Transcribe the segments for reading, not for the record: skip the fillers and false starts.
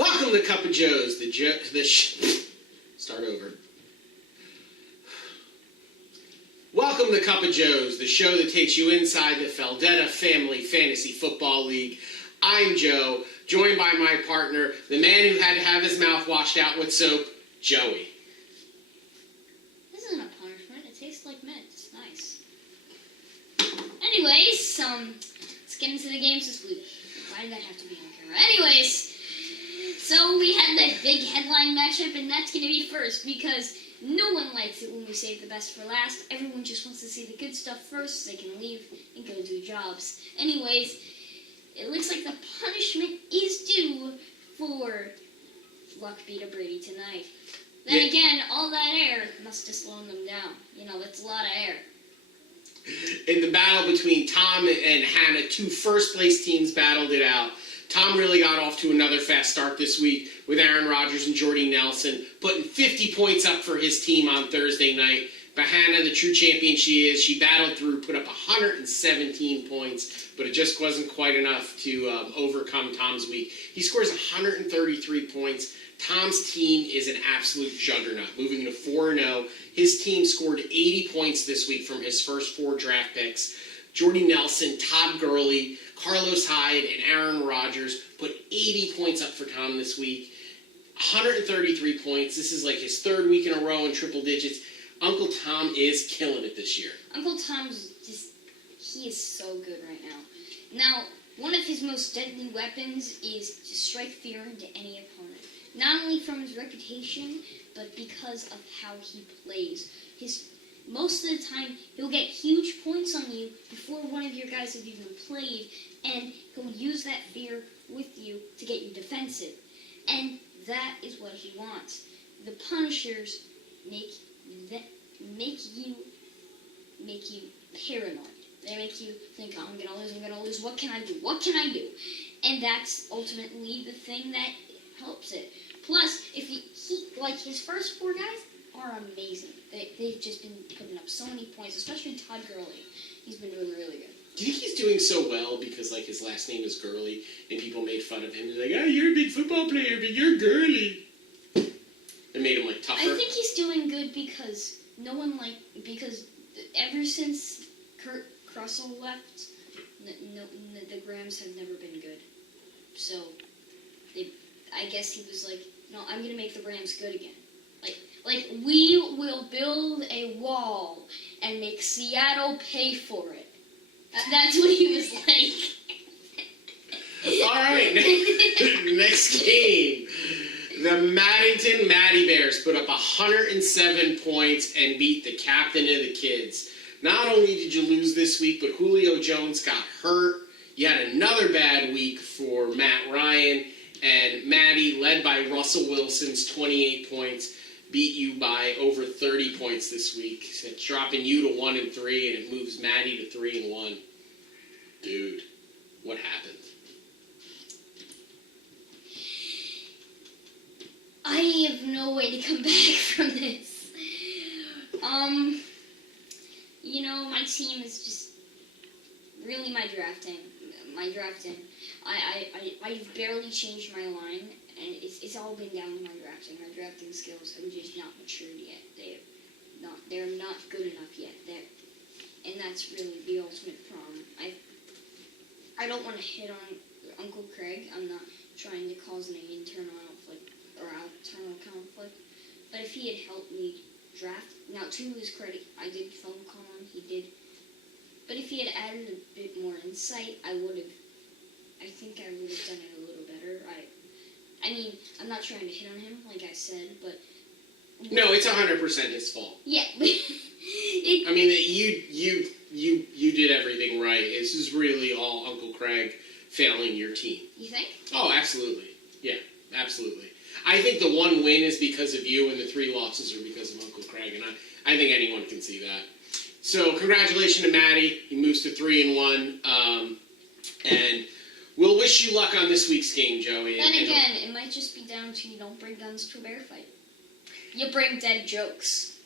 Welcome to Cup of Joe's, Start over. Welcome to Cup of Joe's, the show that takes you inside the Feldetta Family Fantasy Football League. I'm Joe, joined by my partner, the man who had to have his mouth washed out with soap, Joey. This isn't a punishment. It tastes like mint. It's nice. Anyways, let's get into the games this week. Why did that have to be on camera? Anyways, so we had that big headline matchup, and that's going to be first because no one likes it when we save the best for last. Everyone just wants to see the good stuff first so they can leave and go do jobs. Anyways, it looks like the punishment is due for Luck beat a Brady tonight. Then again, all that air must have slowed them down. You know, that's a lot of air. In the battle between Tom and Hannah, two first-place teams battled it out. Tom really got off to another fast start this week with Aaron Rodgers and Jordy Nelson putting 50 points up for his team on Thursday night. But Hannah, the true champion she is, she battled through, put up 117 points, but it just wasn't quite enough to overcome Tom's week. He scores 133 points. Tom's team is an absolute juggernaut, moving to 4-0. His team scored 80 points this week from his first 4 draft picks. Jordy Nelson, Todd Gurley, Carlos Hyde, and Aaron Rodgers put 80 points up for Tom this week. 133 points. This is like his 3rd week in a row in triple digits. Uncle Tom is killing it this year. Uncle Tom's he is so good right now. Now, one of his most deadly weapons is to strike fear into any opponent. Not only from his reputation, but because of how he plays. Most of the time, he'll get huge points on you before one of your guys have even played, and he'll use that fear with you to get you defensive. And that is what he wants. The punishers make you paranoid. They make you think, oh, I'm gonna lose, what can I do? And that's ultimately the thing that helps it. Plus, if he like his first 4 guys are amazing. They've just been putting up so many points, especially Todd Gurley. He's been doing really good. Do you think he's doing so well because, like, his last name is Gurley and people made fun of him? They're like, oh, you're a big football player, but you're Gurley. It made him, like, tougher. I think he's doing good because because ever since Kurt Russell left, the Rams have never been good. So, I guess he was like, no, I'm going to make the Rams good again. Like, we will build a wall and make Seattle pay for it. That's what he was like. All right, next game. The Maddie Bears put up 107 points and beat the captain of the kids. Not only did you lose this week, but Julio Jones got hurt. You had another bad week for Matt Ryan. And Maddie, led by Russell Wilson's 28 points, beat you by over 30 points this week. So it's dropping you to 1-3, and it moves Maddie to 3-1. Dude, what happened? I have no way to come back from this. You know, my team is just really my drafting. I've barely changed my line, and it's all been down to my drafting. My drafting skills have just not matured yet. They're not good enough yet. And that's really the ultimate problem. I don't want to hit on Uncle Craig. I'm not trying to cause any internal conflict. But if he had helped me draft, now to his credit, I did phone call him. He did. But if he had added a bit more insight, I think I would have done it a little better. I mean, I'm not trying to hit on him, like I said, but... No, it's 100% his fault. Yeah. I mean, you did everything right. This is really all Uncle Craig failing your team. You think? Oh, absolutely. Yeah, absolutely. I think the one win is because of you, and the 3 losses are because of Uncle Craig, and I think anyone can see that. So, congratulations to Maddie. He moves to 3-1, and we'll wish you luck on this week's game, Joey. Then again, it might just be down to you don't bring guns to a bear fight. You bring dead jokes.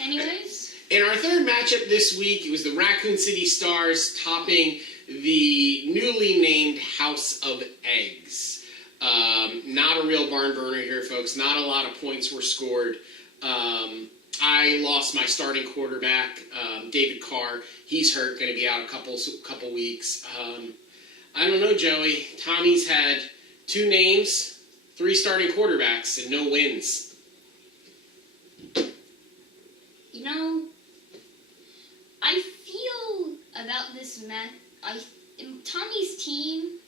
Anyways? In our third matchup this week, it was the Raccoon City Stars topping the newly named House of Eggs. Not a real barn burner here, folks. Not a lot of points were scored. I lost my starting quarterback, David Carr. He's hurt, going to be out a couple weeks. I don't know, Joey. Tommy's had 2 names, 3 starting quarterbacks, and no wins. You know, I feel about this match. Tommy's team,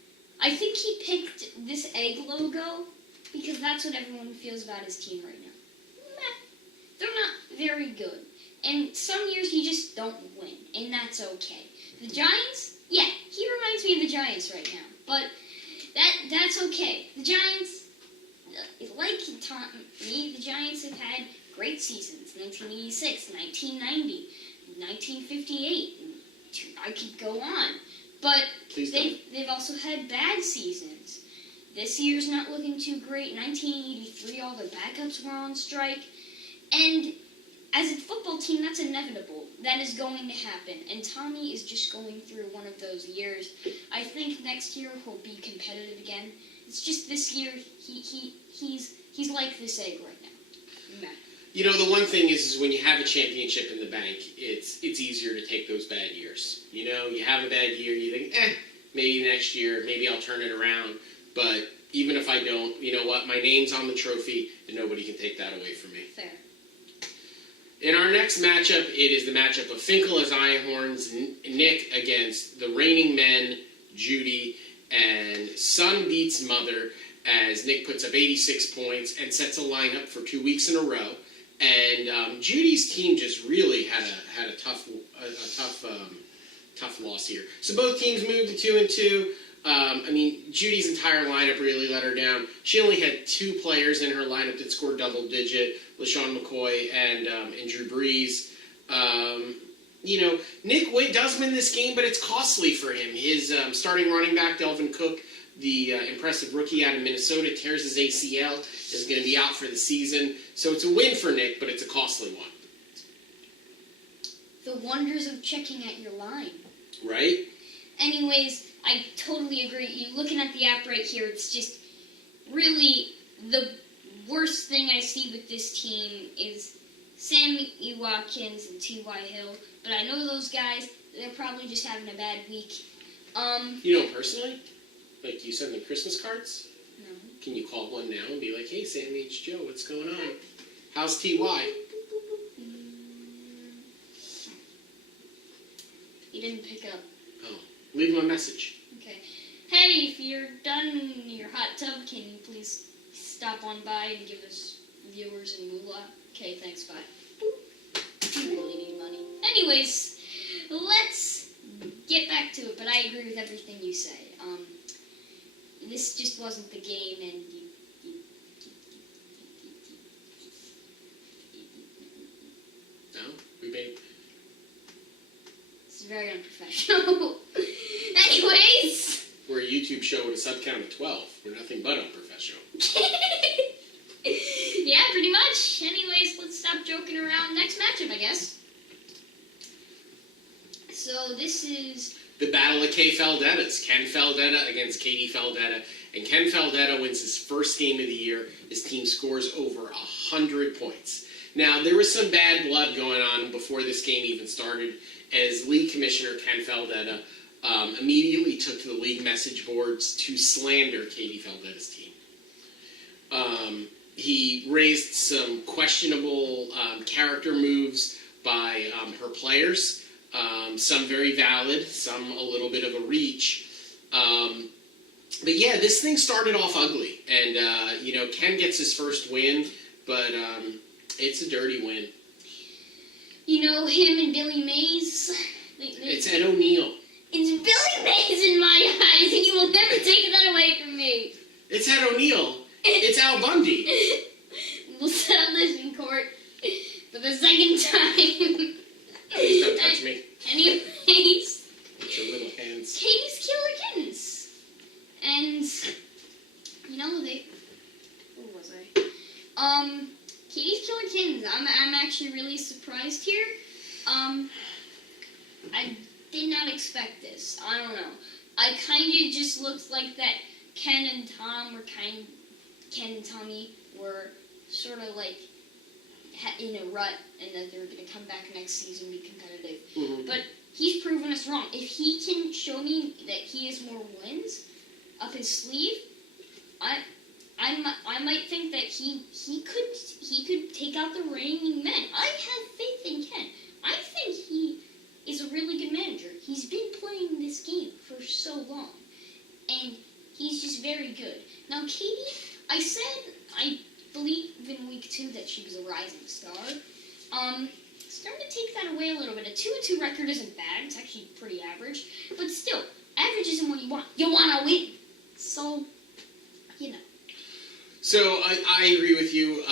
I think he picked this egg logo because that's what everyone feels about his team right now. They're not very good. And some years you just don't win, and that's okay. The Giants, yeah, he reminds me of the Giants right now, but that's okay. The Giants, like me, the Giants have had great seasons. 1986, 1990, 1958. I could go on. But they've also had bad seasons. This year's not looking too great. 1983, all the backups were on strike. And as a football team, that's inevitable. That is going to happen. And Tommy is just going through one of those years. I think next year he'll be competitive again. It's just this year he's like this egg right now. You know, the one thing is when you have a championship in the bank, it's easier to take those bad years. You know, you have a bad year, you think, maybe next year, maybe I'll turn it around. But even if I don't, you know what? My name's on the trophy, and nobody can take that away from me. Fair. In our next matchup, it is the matchup of Finkel as Einhorn's Nick against the reigning men, Judy, and son beats mother as Nick puts up 86 points and sets a lineup for 2 weeks in a row. And Judy's team just really had a tough loss here. So both teams moved to 2-2. I mean, Judy's entire lineup really let her down. She only had 2 players in her lineup that scored double-digit, LaShawn McCoy and Drew Brees. You know, Nick does win this game, but it's costly for him. His starting running back, Delvin Cook, the impressive rookie out of Minnesota, tears his ACL, is going to be out for the season. So it's a win for Nick, but it's a costly one. The wonders of checking at your line. Right? Anyways, I totally agree. You looking at the app right here, it's just really the worst thing I see with this team is Sammy Watkins and T.Y. Hill. But I know those guys, they're probably just having a bad week. You know him personally? Like, you send them Christmas cards? No. Can you call one now and be like, hey, Sammy, it's Joe, what's going on? How's T.Y.? He didn't pick up. Oh, leave him a message. Okay. Hey, if you're done in your hot tub, can you please stop on by and give us viewers and moolah? Okay, thanks, bye. You really need money. Anyways, let's get back to it, but I agree with everything you say. This just wasn't the game, and No? We made... It's very unprofessional. Anyways! We're a YouTube show with a sub count of 12. We're nothing but unprofessional. Yeah, pretty much. Anyways, let's stop joking around. Next matchup, I guess. So this is... The Battle of K. Feldettas. Ken Feldetta against Katie Feldetta. And Ken Feldetta wins his first game of the year. His team scores over 100 points. Now, there was some bad blood going on before this game even started, as league commissioner Ken Feldetta immediately took to the league message boards to slander Katie Feldetta's team. He raised some questionable character moves by her players. Some very valid, some a little bit of a reach. But yeah, this thing started off ugly. And, you know, Ken gets his first win, but it's a dirty win. You know, him and Billy Mays. It's Ed O'Neill. It's Billy Mays in my eyes, and you will never take that away from me. It's Ed O'Neill. It's Al Bundy. We'll settle this in court for the second time. Please don't touch me. Anyways. With your little hands. Katie's Killer Kittens. And, you know, where was I? Katie's Killer Kittens. I'm actually really surprised here. I did not expect this. I don't know. I kind of just looked like that Ken and Tommy were sort of like in a rut, and that they were going to come back next season and be competitive. Mm-hmm. But he's proven us wrong. If he can show me that he has more wins up his sleeve, I might think that he could take out the reigning men. I have faith in Ken. I think he is a really good manager. He's been playing this game for so long, and he's just very good. Now, Katie, I said I believe in week 2 that she was a rising star. Starting to take that away a little bit. A 2-2 record isn't bad. It's actually pretty average, but still, average isn't what you want. You want to win. So, you know. So I agree with you.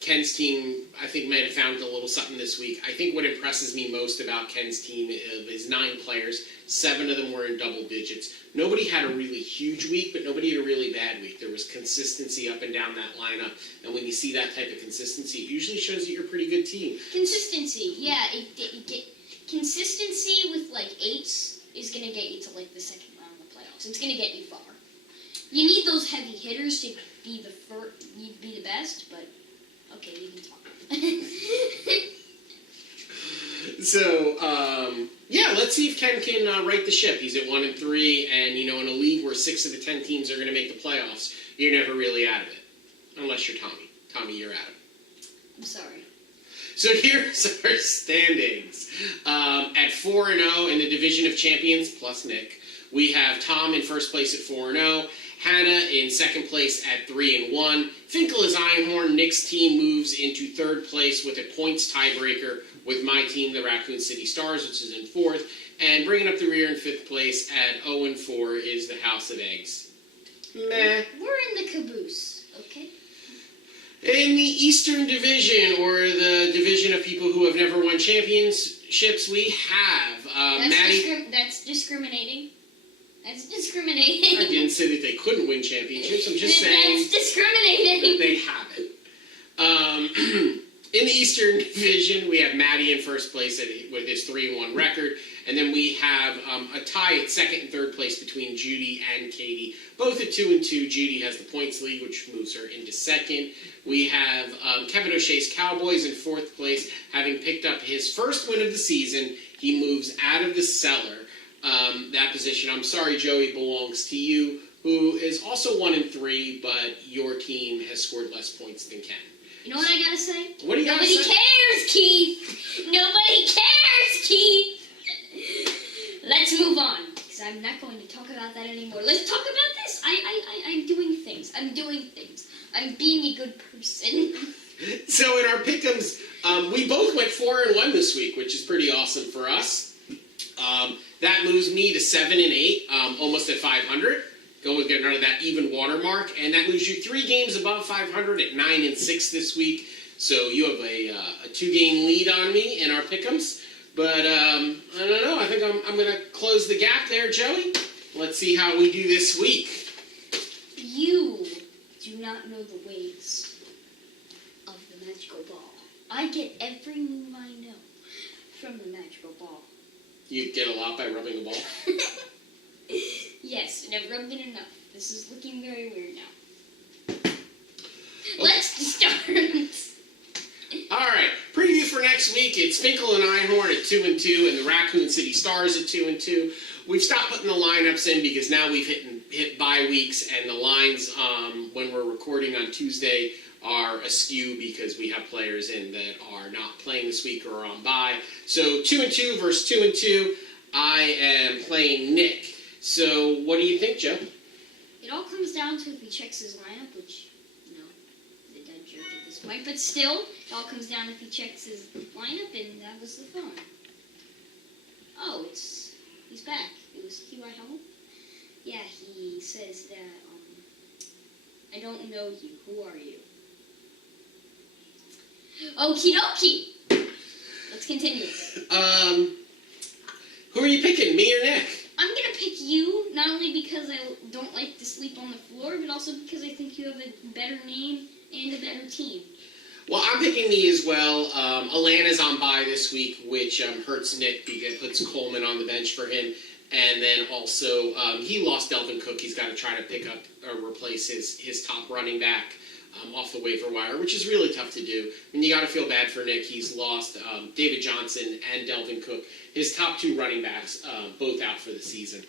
Ken's team, I think, might have found a little something this week. I think what impresses me most about Ken's team is 9 players. 7 of them were in double digits. Nobody had a really huge week, but nobody had a really bad week. There was consistency up and down that lineup. And when you see that type of consistency, it usually shows that you're a pretty good team. Consistency, yeah. Consistency with, like, 8s is going to get you to, like, the second round of the playoffs. It's going to get you far. You need those heavy hitters to be the best, but okay, we can talk. So, yeah, let's see if Ken can right the ship. He's at 1-3, and in a league where 6 of the 10 teams are going to make the playoffs, you're never really out of it, unless you're Tommy. Tommy, you're out of it. I'm sorry. So here's our standings. At 4-0 in the Division of Champions, plus Nick, we have Tom in first place at 4-0. Hannah in second place at 3-1. Finkel is Einhorn. Nick's team moves into third place with a points tiebreaker with my team, the Raccoon City Stars, which is in fourth. And bringing up the rear in fifth place at 0-4 is the House of Eggs. Meh. We're in the caboose, okay? In the Eastern Division, or the division of people who have never won championships, we have Maddie... That's discriminating. That's discriminating. I didn't say that they couldn't win championships. I'm just saying that's discriminating. that they haven't. In the Eastern Division, we have Maddie in first place with his 3-1 record. And then we have a tie at second and third place between Judy and Katie. Both at 2-2. Judy has the points lead, which moves her into second. We have Kevin O'Shea's Cowboys in fourth place. Having picked up his first win of the season, he moves out of the cellar. That position, I'm sorry, Joey, belongs to you, who is also 1-3, but your team has scored less points than Ken. You know what I gotta say? What do you gotta say? Nobody cares, Keith! Nobody cares, Keith! Let's move on, because I'm not going to talk about that anymore. Let's talk about this. I'm doing things. I'm doing things. I'm being a good person. So in our pick'ems, we both went 4-1 this week, which is pretty awesome for us. That moves me to 7-8, almost at 500. Going to get under that even watermark, and that moves you 3 games above 500 at 9-6 this week. So you have a 2-game lead on me in our pick'ems. But I don't know. I think I'm going to close the gap there, Joey. Let's see how we do this week. You do not know the ways of the magical ball. I get every move I know from the magical ball. You get a lot by rubbing the ball? Yes, and I've rubbed it enough. This is looking very weird now. Okay. Let's start. All right. Preview for next week. It's Finkel and Einhorn at 2-2, and the Raccoon City Stars at 2-2. We've stopped putting the lineups in because now we've hit bye weeks, and the lines when we're recording on Tuesday are askew because we have players in that are not playing this week or are on bye. So 2-2 versus 2-2. I am playing Nick. So what do you think, Joe? It all comes down to if he checks his lineup, which, is a dead joke at this point. But still, it all comes down if he checks his lineup, and that was the phone. Oh, he's back. It was he right home? Yeah, he says that, I don't know you. Who are you? Okie dokie. Let's continue. Who are you picking, me or Nick? I'm going to pick you, not only because I don't like to sleep on the floor, but also because I think you have a better name and a better team. Well, I'm picking me as well. Atlanta's on bye this week, which hurts Nick because it puts Coleman on the bench for him. And then also, he lost Delvin Cook. He's got to try to pick up or replace his top running back off the waiver wire, which is really tough to do. And you got to feel bad for Nick. He's lost David Johnson and Delvin Cook, his top two running backs, both out for the season.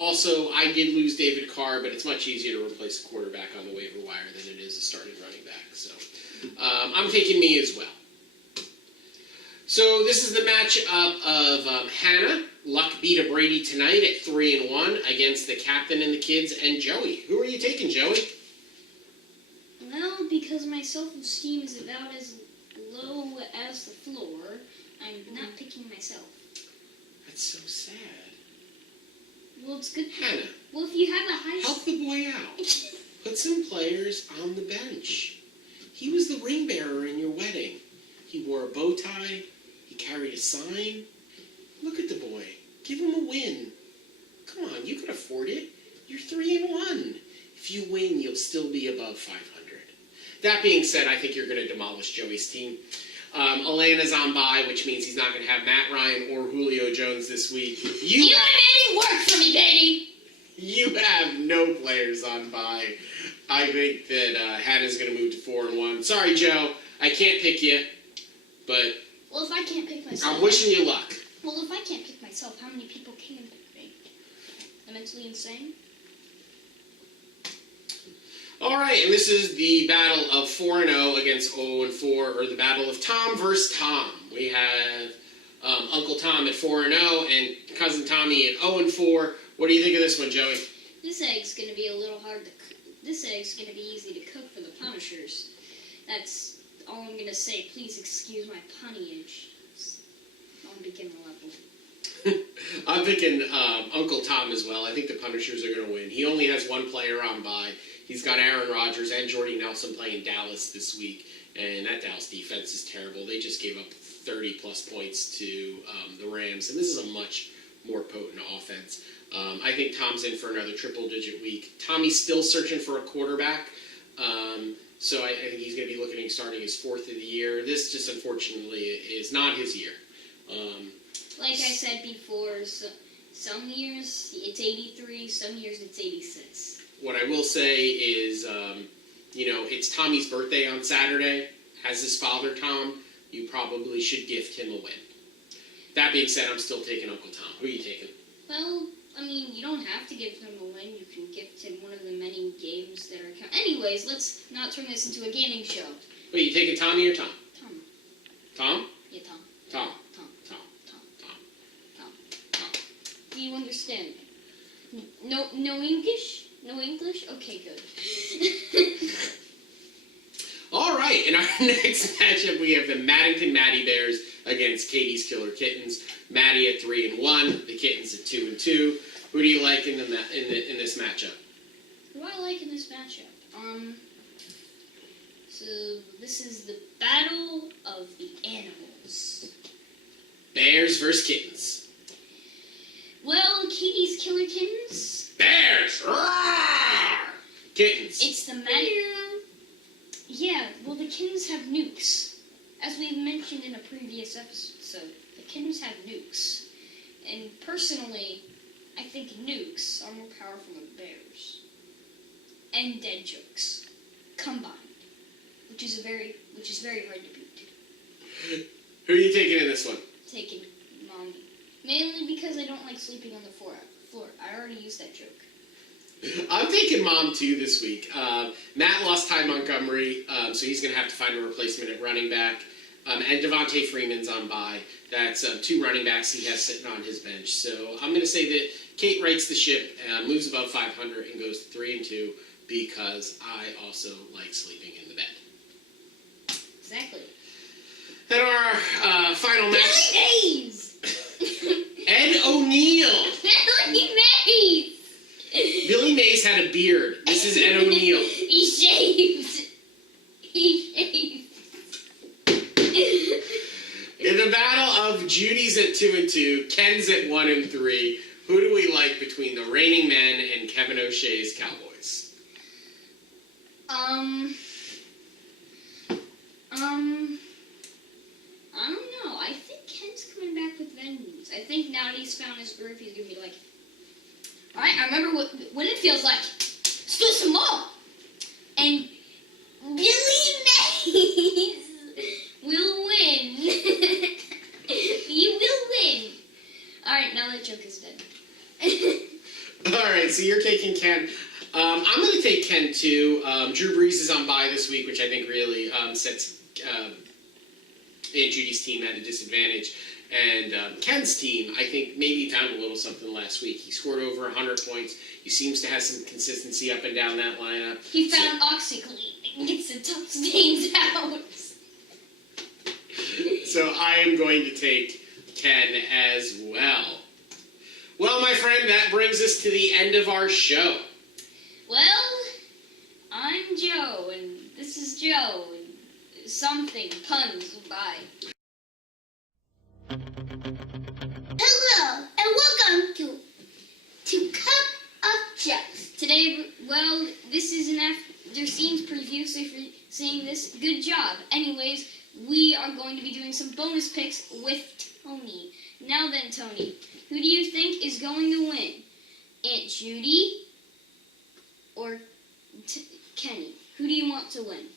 Also, I did lose David Carr, but it's much easier to replace a quarterback on the waiver wire than it is a starting running back. So I'm taking me as well. So this is the matchup of Hannah. Luck beat a Brady tonight at 3-1 against the captain and the kids and Joey. Who are you taking, Joey? Well, because my self-esteem is about as low as the floor, I'm not picking myself. That's so sad. Well, it's good. Hannah. Well, if you have a high... Help the boy out. Put some players on the bench. He was the ring bearer in your wedding. He wore a bow tie. He carried a sign. Look at the boy. Give him a win. Come on, you can afford it. You're 3-1. If you win, you'll still be above 500. That being said, I think you're going to demolish Joey's team. Elena's on bye, which means he's not going to have Matt Ryan or Julio Jones this week. You don't have any work for me, baby! You have no players on bye. I think that Hannah's going to move to 4-1. Sorry, Joe. I can't pick you, but... Well, if I can't pick myself... I'm wishing you luck. Well, if I can't pick myself, how many people can pick me? Am I mentally insane? All right, and this is the battle of 4-0 against 0-4, or the battle of Tom versus Tom. We have Uncle Tom at 4-0 and Cousin Tommy at 0-4. What do you think of this one, Joey? This egg's going to be a little hard to cook. This egg's going to be easy to cook for the Punishers. That's all I'm going to say. Please excuse my punnage. It's on beginner level. I'm picking Uncle Tom as well. I think the Punishers are going to win. He only has one player on bye. He's got Aaron Rodgers and Jordy Nelson playing Dallas this week, and that Dallas defense is terrible. They just gave up 30-plus points to the Rams, and this is a much more potent offense. I think Tom's in for another triple-digit week. Tommy's still searching for a quarterback, so I think he's going to be looking at starting his fourth of the year. This just, unfortunately, is not his year. Like I said before, some years it's 83, some years it's 86. What I will say is, it's Tommy's birthday on Saturday. As his father, Tom, you probably should gift him a win. That being said, I'm still taking Uncle Tom. Who are you taking? Well, I mean, you don't have to give him a win. You can gift him one of the many games that are... Anyways, let's not turn this into a gaming show. Wait, you taking Tommy or Tom? Tom. Tom? Yeah, Tom. Tom. Tom. Tom. Tom. Tom. Tom. Tom. Do you understand me? No English? No English? Okay, good. All right, in our next matchup, we have the Maddie Bears against Katie's Killer Kittens. Maddie at 3-1, the Kittens at 2-2. Who do you like in this matchup? Who do I like in this matchup? So this is the battle of the animals. Bears versus Kittens. Well, Katie's Killer Kittens. Bears! Roar! Kittens. It's the Yeah, well, the kittens have nukes. As we've mentioned in a previous episode, the kittens have nukes. And personally, I think nukes are more powerful than bears. And dead jokes. Combined. Which is very hard to beat. Who are you taking in this one? Taking Mommy. Mainly because I don't like sleeping on the floor. I already used that joke. I'm taking Mom, too, this week. Matt lost Ty Montgomery, so he's going to have to find a replacement at running back. And Devontae Freeman's on bye. That's two running backs he has sitting on his bench. So I'm going to say that Kate rights the ship, moves above 500, and goes to 3-2 because I also like sleeping in the bed. Exactly. And our final match... Billy Mays! Ed O'Neill! Billy Mays! Billy Mays had a beard. This is Ed O'Neill. He shaved. In the battle of Judy's at 2-2, Ken's at 1-3, who do we like between the Reigning Men and Kevin O'Shea's Cowboys? I don't know. I think Ken's coming back with vengeance. I think now that he's found his groove, he's gonna be like, all right, I remember what it feels like. Let's do some more. And Billy Mays will win. You will win. All right, now that joke is dead. All right, so you're taking Ken. I'm going to take Ken too. Drew Brees is on bye this week, which I think really sets Aunt Judy's team at a disadvantage. And Ken's team, I think, maybe found a little something last week. He scored over 100 points. He seems to have some consistency up and down that lineup. He found OxyClean and gets the tough stains out. So I am going to take Ken as well. Well, my friend, that brings us to the end of our show. Well, I'm Joe, and this is Joe, and something puns by. Hello, and welcome to Cup of Jokes. Today, well, this is an after scenes preview, so if you're seeing this, good job. Anyways, we are going to be doing some bonus picks with Tony. Now then, Tony, who do you think is going to win? Aunt Judy or Kenny? Who do you want to win?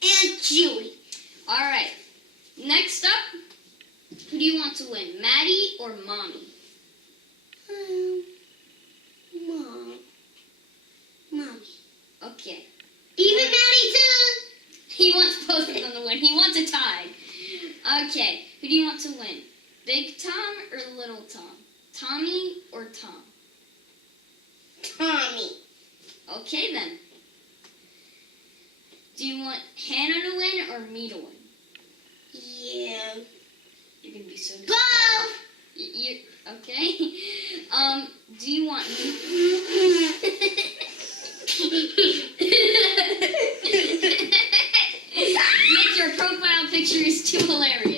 Aunt Judy. All right. Next up, who do you want to win, Maddie or Mommy? Mommy. Okay. Even Maddie too. He wants both of them to win. He wants a tie. Okay. Who do you want to win, Big Tom or Little Tom? Tommy or Tom? Tommy. Okay then. Do you want Hannah to win or me to win? Yeah. You're gonna be so Both. You okay? Do you want me? Yet your profile picture is too hilarious.